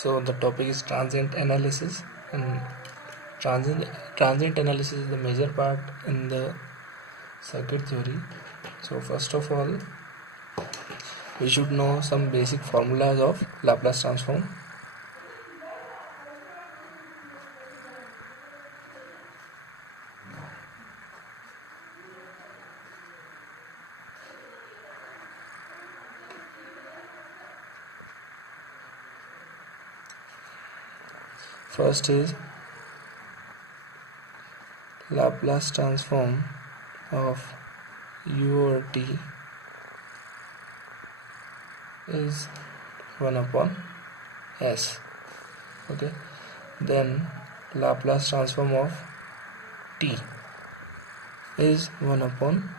So the topic is transient analysis, and transient analysis is the major part in the circuit theory. So first of all, we should know some basic formulas of Laplace transform. First is Laplace transform of u over t is 1 upon s. Okay, then Laplace transform of t is 1 upon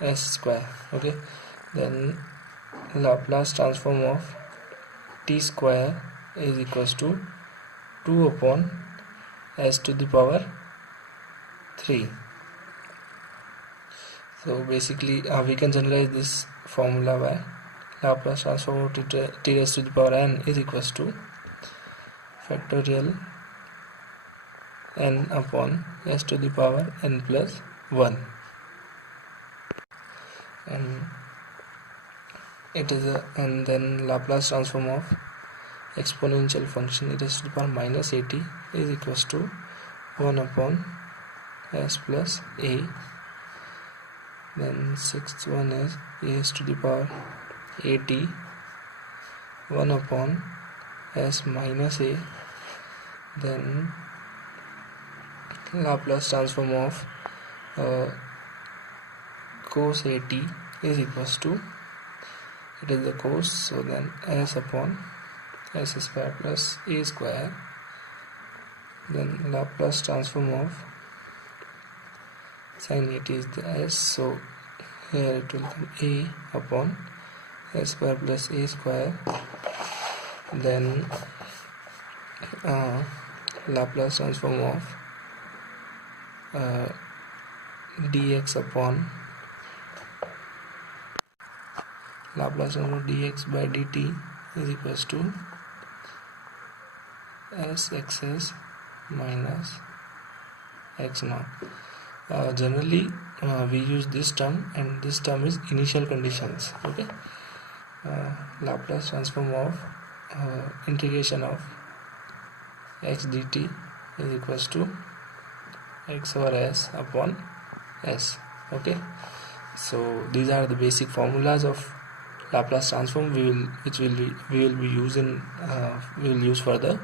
s square. Okay, then Laplace transform of t square is equals to 2 upon s to the power 3. So basically we can generalize this formula by Laplace transform of t raised to the power n is equals to factorial n upon s to the power n plus 1, and then Laplace transform of exponential function e raised to the power minus at is equals to 1 upon s plus a. Then sixth one is e raised to the power at 1 upon s minus a. Then Laplace transform of cos at is equals to, it is the cos, so then s upon s square plus a square. Then Laplace transform of sin at is the s, so here it will come a upon s square plus a square. Then Laplace transform of dx upon Laplace transform of dx by dt is equals to sxs minus x naught. Generally we use this term, and this term is initial conditions. Okay, Laplace transform of integration of x dt is equals to x over s upon s. Okay, so these are the basic formulas of Laplace transform we will use further.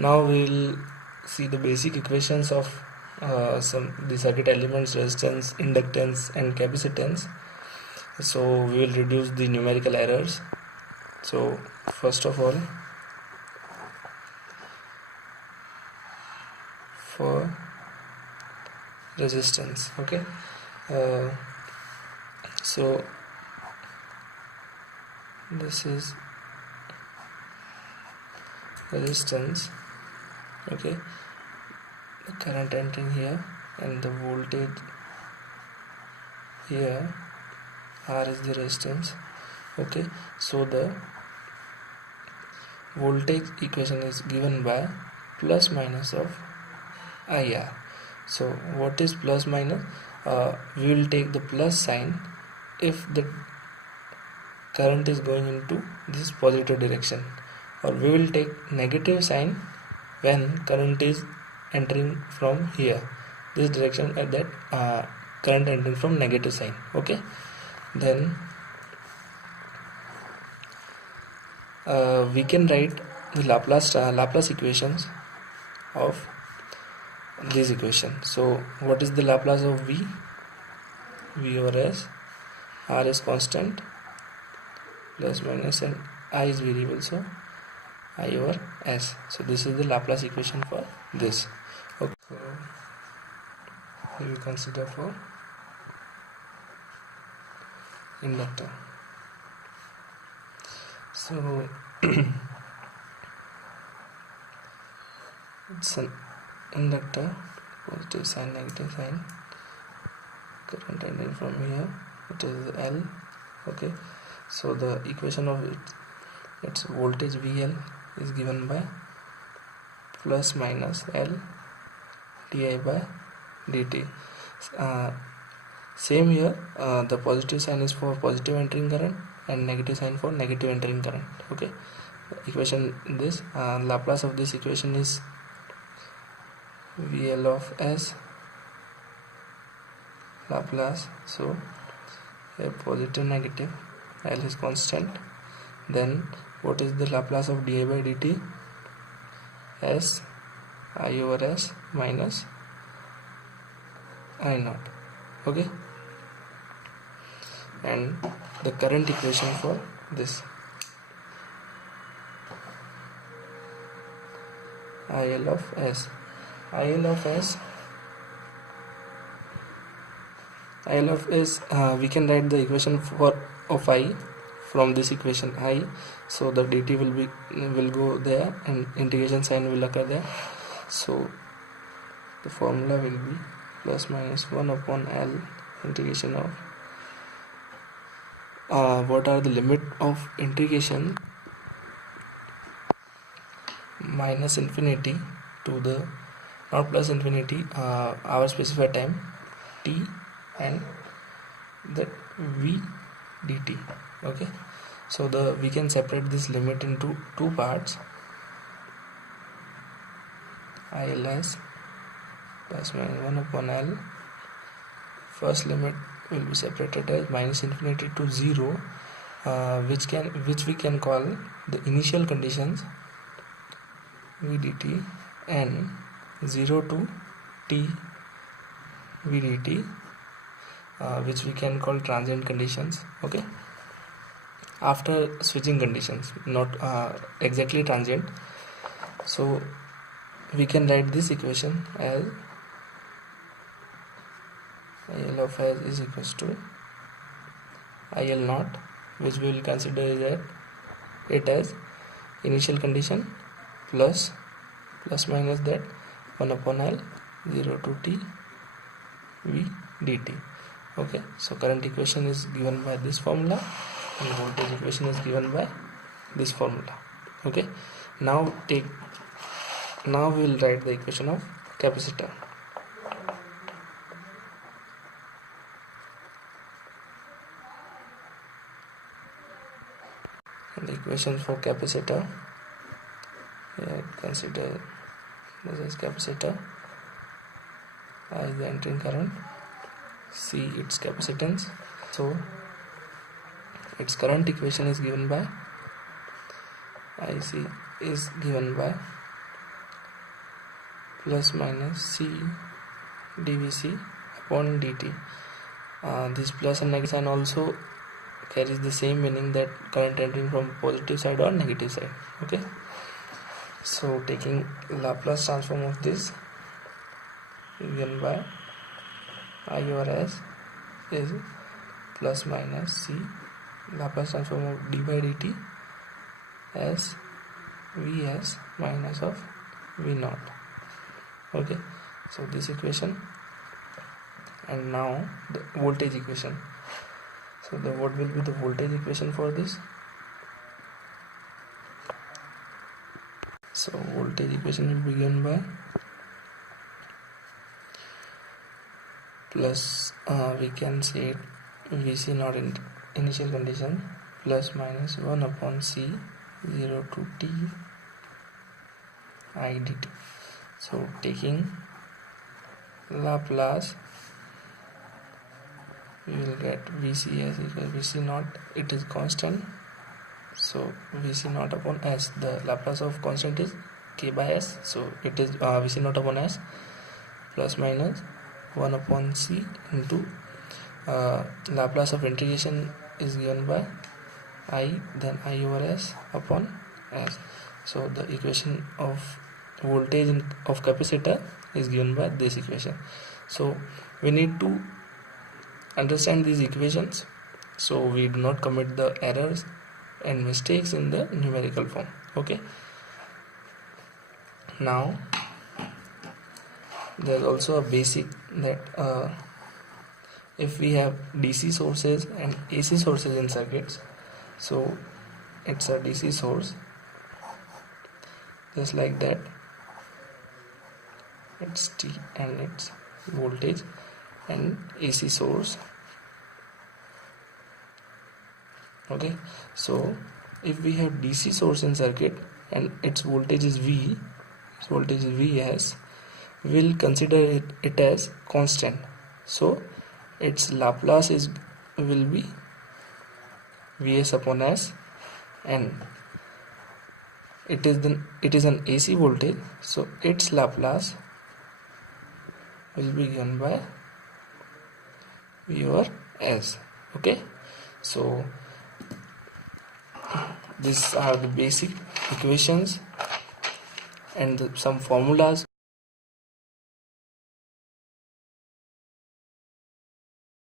Now we will see the basic equations of the circuit elements, resistance, inductance and capacitance. So we will reduce the numerical errors. So first of all, for resistance, okay, so this is resistance. Okay, the current entering here and the voltage here, R is the resistance. Okay, so the voltage equation is given by plus minus of IR. So what is plus minus? We will take the plus sign if the current is going into this positive direction, or we will take negative sign when current is entering from here, this direction, at that current entering from negative sign. Okay, then we can write the Laplace equations of this equation. So what is the Laplace of v over s? R is constant, plus minus, and I is variable, so I over s. So this is the Laplace equation for this. Okay, so we will consider for inductor. So it's an inductor, positive sign, negative sign, current entering from here, it is L. Okay, So the equation of its voltage VL is given by plus minus L di by dt. Same here, the positive sign is for positive entering current and negative sign for negative entering current. Okay, equation this Laplace of this equation is VL of S Laplace. So a positive negative, L is constant. Then what is the Laplace of di by dt? S I over S minus I naught. Okay, and the current equation for this IL of S. IL of S, we can write the equation for of I from this equation I. So the dt will go there and integration sign will occur there. So the formula will be plus minus 1 upon L integration of what are the limit of integration minus infinity to the not plus infinity our specified time t and that v dt. Okay, so we can separate this limit into two parts. ILS plus minus 1 upon L. First limit will be separated as minus infinity to 0, which we can call the initial conditions v dt, and 0 to t v dt, which we can call transient conditions. Okay, after switching conditions, not exactly transient. So we can write this equation as IL of S is equals to IL naught, which we will consider it as initial condition plus minus that 1 upon L 0 to t v dt. Okay, so current equation is given by this formula and voltage equation is given by this formula. Okay, now we will write the equation of capacitor. And the equation for capacitor, here consider this is capacitor, I is the entering current, C its capacitance. So its current equation is given by IC is given by plus minus C dVc upon dt. This plus and negative sign also carries the same meaning, that current entering from positive side or negative side. Okay, so taking Laplace transform of this given by I over S is plus minus C Laplace transform of d by dt as Vs minus of V naught. Okay, so this equation, and now the voltage equation. So what will be the voltage equation for this? So voltage equation will be given by plus we can say it Vc naught in initial condition plus minus 1 upon C 0 to t I dt. So taking Laplace, we will get Vc as equal Vc naught, it is constant, so Vc naught upon S, the Laplace of constant is k by S, so it is Vc naught upon S plus minus 1 upon C into Laplace of integration is given by I, then I over S upon S. So the equation of voltage of capacitor is given by this equation. So we need to understand these equations so we do not commit the errors and mistakes in the numerical form. Okay, now there is also a basic that if we have DC sources and AC sources in circuits, So it's a DC source, just like that. It's T and it's voltage, and AC source. Okay, so if we have DC source in circuit and its voltage is Vs, we'll consider it as constant. So its Laplace will be Vs upon S, and it is an AC voltage, so its Laplace will be given by V over S. Okay, so these are the basic equations and some formulas